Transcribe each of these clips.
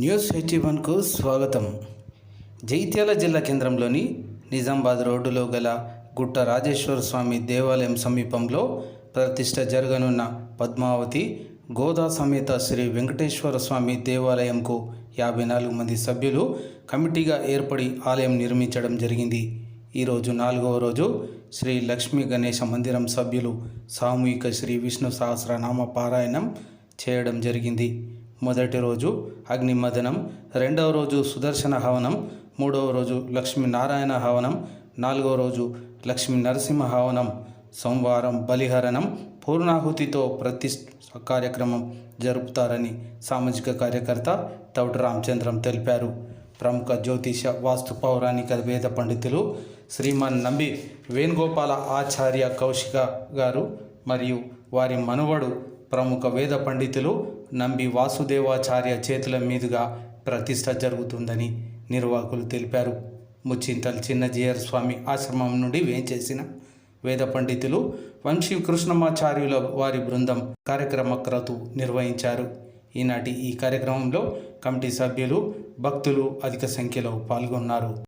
News eighty వన్కు స్వాగతం. జైత్యాల జిల్లా కేంద్రంలోని నిజామాబాద్ రోడ్డులో గల గుట్ట రాజేశ్వర స్వామి దేవాలయం సమీపంలో ప్రతిష్ట జరగనున్న పద్మావతి గోదా సమేత శ్రీ వెంకటేశ్వర స్వామి దేవాలయంకు యాభై నాలుగు మంది సభ్యులు కమిటీగా ఏర్పడి ఆలయం నిర్మించడం జరిగింది. ఈరోజు నాలుగవ రోజు శ్రీ లక్ష్మీ గణేశ మందిరం సభ్యులు సామూహిక శ్రీ విష్ణు సహస్రనామ పారాయణం చేయడం జరిగింది. మొదటి రోజు అగ్నిమదనం రెండవ రోజు సుదర్శన హవనం మూడవ రోజు లక్ష్మీనారాయణ హవనం నాలుగవ రోజు లక్ష్మీ నరసింహ హవనం సోమవారం బలిహరణం పూర్ణాహుతితో ప్రతి కార్యక్రమం జరుపుతారని సామాజిక కార్యకర్త తౌటి రామచంద్రం తెలిపారు. ప్రముఖ జ్యోతిష వాస్తు పౌరాణిక వేద పండితులు శ్రీమాన్ నంబి వేణుగోపాల ఆచార్య కౌశిక గారు మరియు వారి మనువడు ప్రముఖ వేద పండితులు నంబి వాసుదేవాచార్య చేతుల మీదుగా ప్రతిష్ట జరుగుతుందని నిర్వాహకులు తెలిపారు. ముచ్చింతల్ చిన్నజీయర్ స్వామి ఆశ్రమం నుండి వేంచేసిన వేద పండితులు వంశీ కృష్ణమాచార్యుల వారి బృందం కార్యక్రమ క్రతు నిర్వహించారు. ఈనాటి ఈ కార్యక్రమంలో కమిటీ సభ్యులు భక్తులు అధిక సంఖ్యలో పాల్గొన్నారు.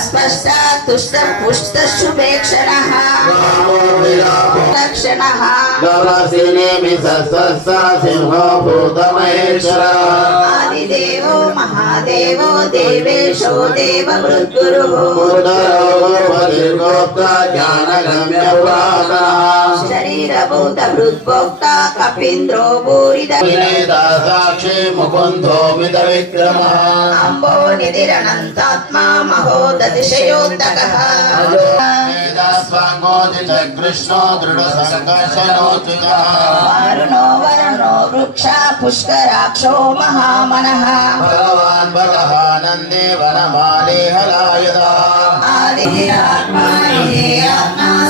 స్పష్టాతుష్టం పుష్టశుభేక్షణః రక్షణః ఆదిదేవో మహాదేవో దేవేశో దేవ మృద్గురుః జ్ఞానగమ్య ప్రాణ शरीरभूत हृद्भोक्ता कपीन्द्रो भूरिदाक्षी मुकुन्दो विदविक्रमः अम्बो निधिरणन्तात्मा महोदतिशयोत्तकः स्वाङ्गोदितकृष्णो दृढसङ्गशनोचितः वरणो वृक्षा पुष्कराक्षो महामनः भगवान् भगः नन्दे वनमाले हलायुधा आत्मा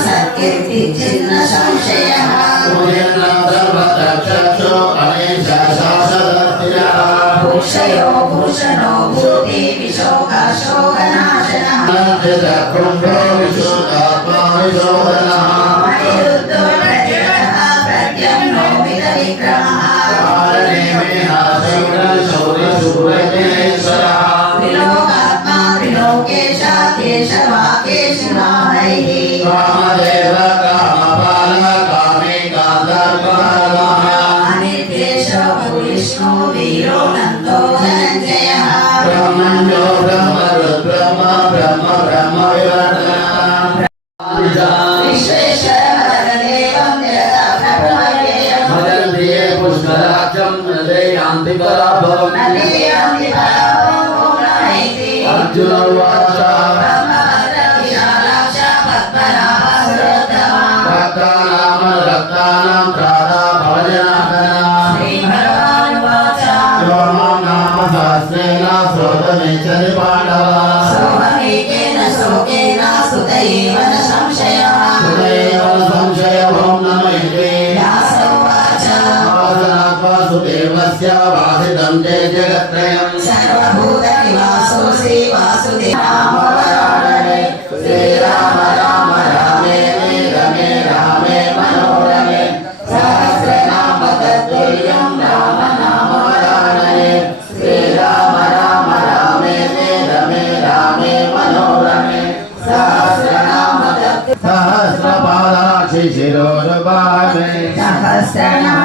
सत्यति छिन्न संशयः भूषयो भूषणो भूदेवि शोकशोकनाशनः कुम्भो विशो ब्रह्म ब्रह्म ब्रह्म ब्रह्म सर्वभूतनिवास्यावासिदम् जय जगत्त्रयम् श्रीराम राम रामे मे रमे रामे राम नामवराणे श्रीराम राम मनोरमे। सहस्रनाम तत् सहस्रनाम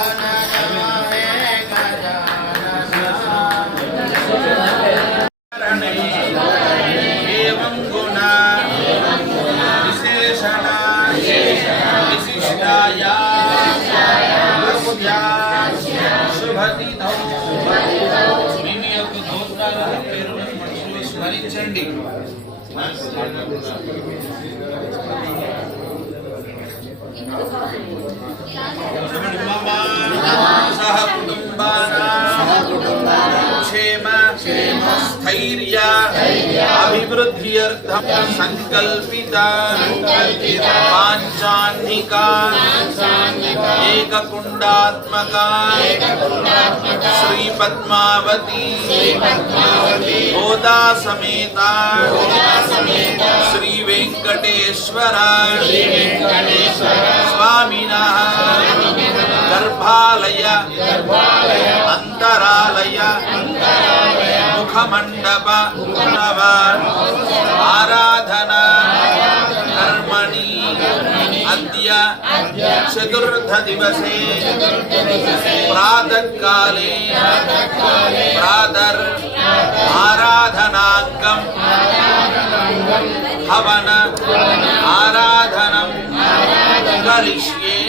అభివృద్ధ్యర్థం సంకల్పిత పాంచాన్నిక ఏకకుండాత్మక శ్రీ పద్మావతి గోదా సమేత శ్రీ వెంకటేశ్వర స్వామిన గర్భాలయ అంతరాలయ ముఖమండప मुखमण्डप आराधना कर्मणि। अद्य चतुर्थदिवसे। प्रातःकाले। प्रातर् हवन। आराधनं। करिष्ये।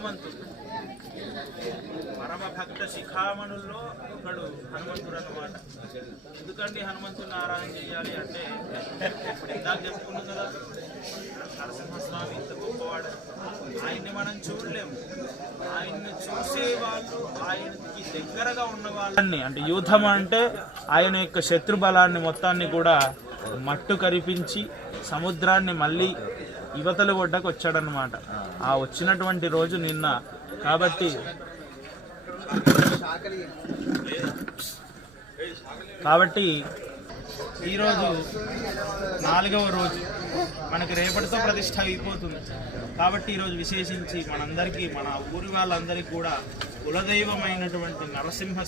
హనుమంతుడు పరమ భక్త శిఖామణుల్లో ఒకడు హనుమంతుడు అన్నమాట. ఎందుకండి హనుమంతుడిని ఆరాధన చేయాలి అంటే? ఇప్పుడు ఇందాక చెప్పుకున్నాం కదా నరసింహస్వామి ఇంత గొప్పవాడు. ఆయన్ని మనం చూడలేము. ఆయన్ని చూసే వాళ్ళు ఆయనకి దగ్గరగా ఉన్న వాళ్ళని అంటే యుద్ధం అంటే ఆయన యొక్క శత్రు బలాన్ని మొత్తాన్ని కూడా మట్టు కరిపించి సముద్రాన్ని మళ్ళీ యువతలు గొడ్డకు వచ్చాడనమాట ఆ వచ్చినటువంటి రోజు నిన్న. కాబట్టి కాబట్టి ఈరోజు నాలుగవ రోజు మనకి రేపటితో ప్రతిష్ట అయిపోతుంది. కాబట్టి ఈరోజు విశేషించి మనందరికీ మన ఊరి వాళ్ళందరికీ కూడా కులదైవమైనటువంటి నరసింహ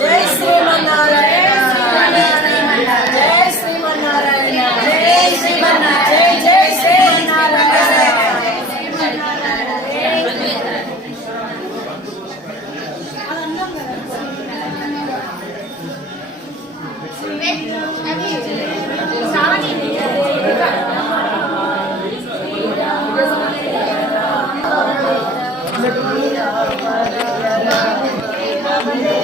జై శ్రీ Thank you.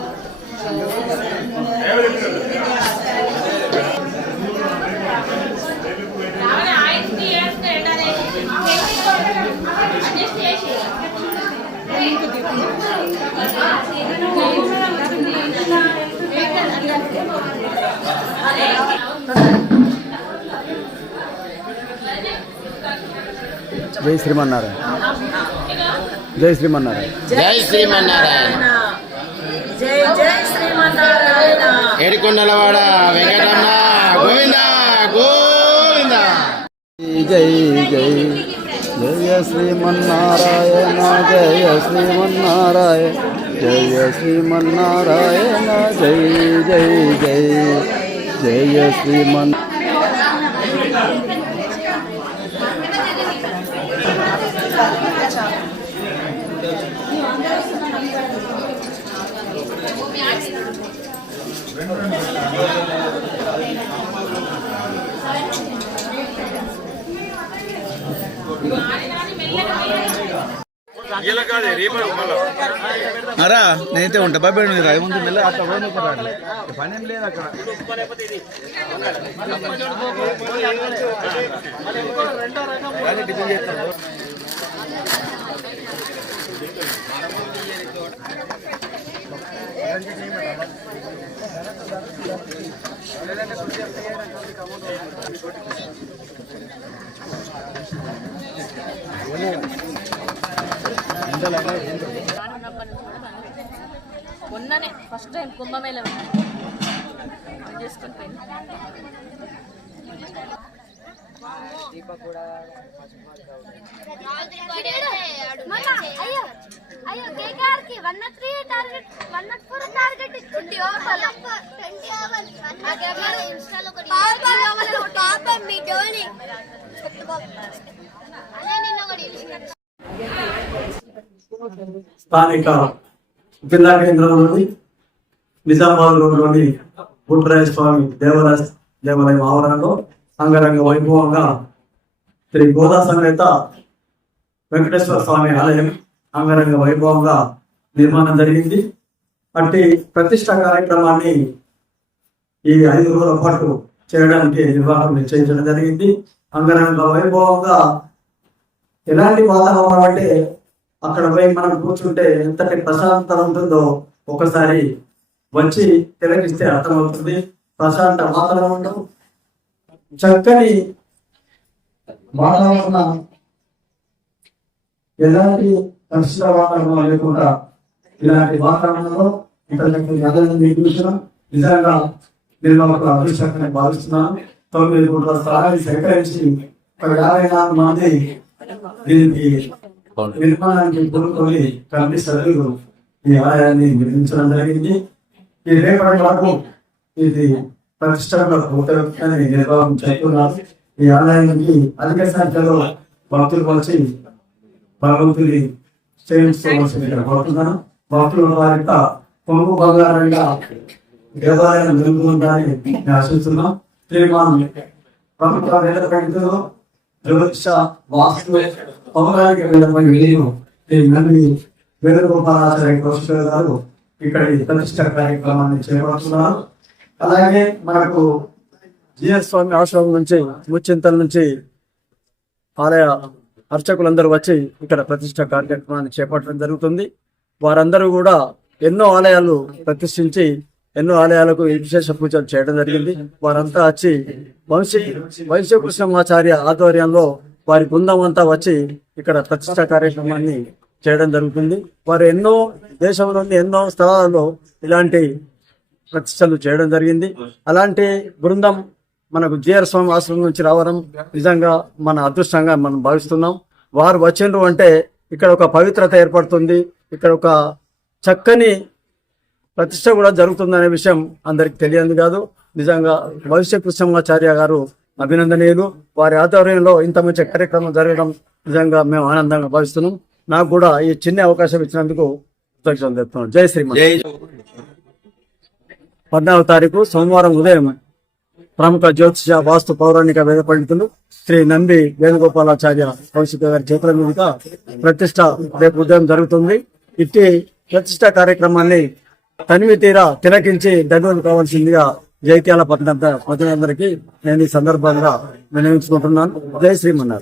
జై శ్రీమన్నారాయణ జై శ్రీమన్నారాయణ జై శ్రీమన్నారాయణ జై జై శ్రీమన్నారాయణ ఏడుకొండలవాడ వెంకటరమణ గోవింద గోవింద. జై జై. జయ శ్రీమన్నారాయణ జయ శ్రీమన్నారాయణ జయ శ్రీమన్నారాయణ జై జై జై. జయ శ్రీమన్ అరా నేనైతే ఉంటా. బాబాయ్ మీరు అది ముందు మెల్ల అట్లా పోయి నువ్వు పని ఏం లేదు అక్కడ. చేస్తాను ఉన్నప్పటి నుంచి కూడా బాగానే మొన్ననే ఫస్ట్ టైం కుంభమేళ. చేసుకుని పోయింది. అయ్యో అయ్యో కేకేఆర్కి one not three target one not four target ఇచ్చింది ఓవర్ మీ డోని అదే నిన్న కూడా స్థానిక జిల్లా కేంద్రంలోని నిజామాబాద్ రోడ్లోని గుట్రాయ స్వామి దేవాలయం ఆవరణలో అంగరంగ వైభవంగా శ్రీ గోదా సమేత వెంకటేశ్వర స్వామి ఆలయం అంగరంగ వైభవంగా నిర్మాణం జరిగింది. అట్టి ప్రతిష్ట కార్యక్రమాన్ని ఈ ఐదు రోజుల పాటు చేయడానికి నిర్వాహకం నిశ్చయించడం జరిగింది. అంగరంగ వైభవంగా ఎలాంటి వాతావరణం అంటే అక్కడ పోయి మనం కూర్చుంటే ఎంతటి ప్రశాంతత ఉంటుందో ఒకసారి వచ్చి తిరగిస్తే అర్థమవుతుంది. ప్రశాంత వాతావరణం చక్కని వాతావరణం ఎలాంటి కలుషిత వాతావరణం లేకుండా ఇలాంటి వాతావరణంలో ఇక్కడ నదులను నిర్మించడం నిజంగా నేను ఒక అదృష్టంగా భావిస్తున్నాను. తొమ్మిది కోట్ల స్థలాన్ని సేకరించి ఒక యాభై నాలుగు మంది దీనికి నిర్మాణానికి కోరుకొని కమిటీ సభ్యులు ఈ ఆలయాన్ని నిర్మించడం జరిగింది. ఈ రేపటి వరకు ఇది ప్రతిష్టంగా పూర్తవుతుందని నిర్వాహం చేస్తున్నారు ఈ ఆలయానికి అధిక సంఖ్యలో భక్తులు వచ్చి భగవంతుని చేయించుకోవాల్సిందిగా కోరుతున్నాను. భక్తుల వారిక పొంగు బంగారంగా దేవాలయం జరుగుతుందని నేను ఆశిస్తున్నాం. శ్రీమాన్ ప్రభుత్వ వేదపండితులు జ్యోతిష వాస్తు పౌరాణిక వేదపై విలీనం ఈ నల్లి వేణుగోపాలాచార్య కౌశిక గారు ఇక్కడ ఈ ప్రతిష్ట కార్యక్రమాన్ని చేపడుతున్నారు. అలాగే మనకు జిఎస్ స్వామి ఆశ్రమం నుంచి ముచ్చింతల నుంచి ఆలయ అర్చకులందరూ వచ్చి ఇక్కడ ప్రతిష్ట కార్యక్రమాన్ని చేపట్టడం జరుగుతుంది. వారందరూ కూడా ఎన్నో ఆలయాలు ప్రతిష్ఠించి ఎన్నో ఆలయాలకు విశేష పూజలు చేయడం జరిగింది. వారంతా వచ్చి వంశీ కృష్ణమాచార్య ఆధ్వర్యంలో వారి బృందం అంతా వచ్చి ఇక్కడ ప్రతిష్ట కార్యక్రమాన్ని చేయడం జరుగుతుంది. వారు ఎన్నో దేశంలోని ఎన్నో స్థలాలలో ఇలాంటి ప్రతిష్టలు చేయడం జరిగింది. అలాంటి బృందం మనకు జిఆర్ స్వామి ఆశ్రమం నుంచి రావడం నిజంగా మన అదృష్టంగా మనం భావిస్తున్నాం. వారు వచ్చిండ్రు అంటే ఇక్కడ ఒక పవిత్రత ఏర్పడుతుంది. ఇక్కడ ఒక చక్కని ప్రతిష్ట కూడా జరుగుతుందనే విషయం అందరికి తెలియదు కాదు. నిజంగా భవిష్య కృష్ణమాచార్య గారు అభినందనీయులు. వారి ఆధ్వర్యంలో ఇంత మంచి కార్యక్రమం జరగడం నిజంగా మేము ఆనందంగా భావిస్తున్నాం. నాకు కూడా ఈ చిన్న అవకాశం ఇచ్చినందుకు కృతజ్ఞతలు జై శ్రీమన్. జై పద్నాలుగు తారీఖు సోమవారం ఉదయం ప్రముఖ జ్యోతిష వాస్తు పౌరాణిక వేద పండితులు శ్రీ నంది వేణుగోపాలాచార్య కౌశిక గారి చేతుల మీదుగా ప్రతిష్ట రేపు ఉదయం జరుగుతుంది. ఇట్టి ప్రతిష్ట కార్యక్రమాన్ని తనివి తీరా తిలకించి ధన్యులు కావాల్సిందిగా జైత్యాల పట్టణ ప్రజలందరికీ నేను ఈ సందర్భంగా వినియోగించుకుంటున్నాను. జై శ్రీమన్నారు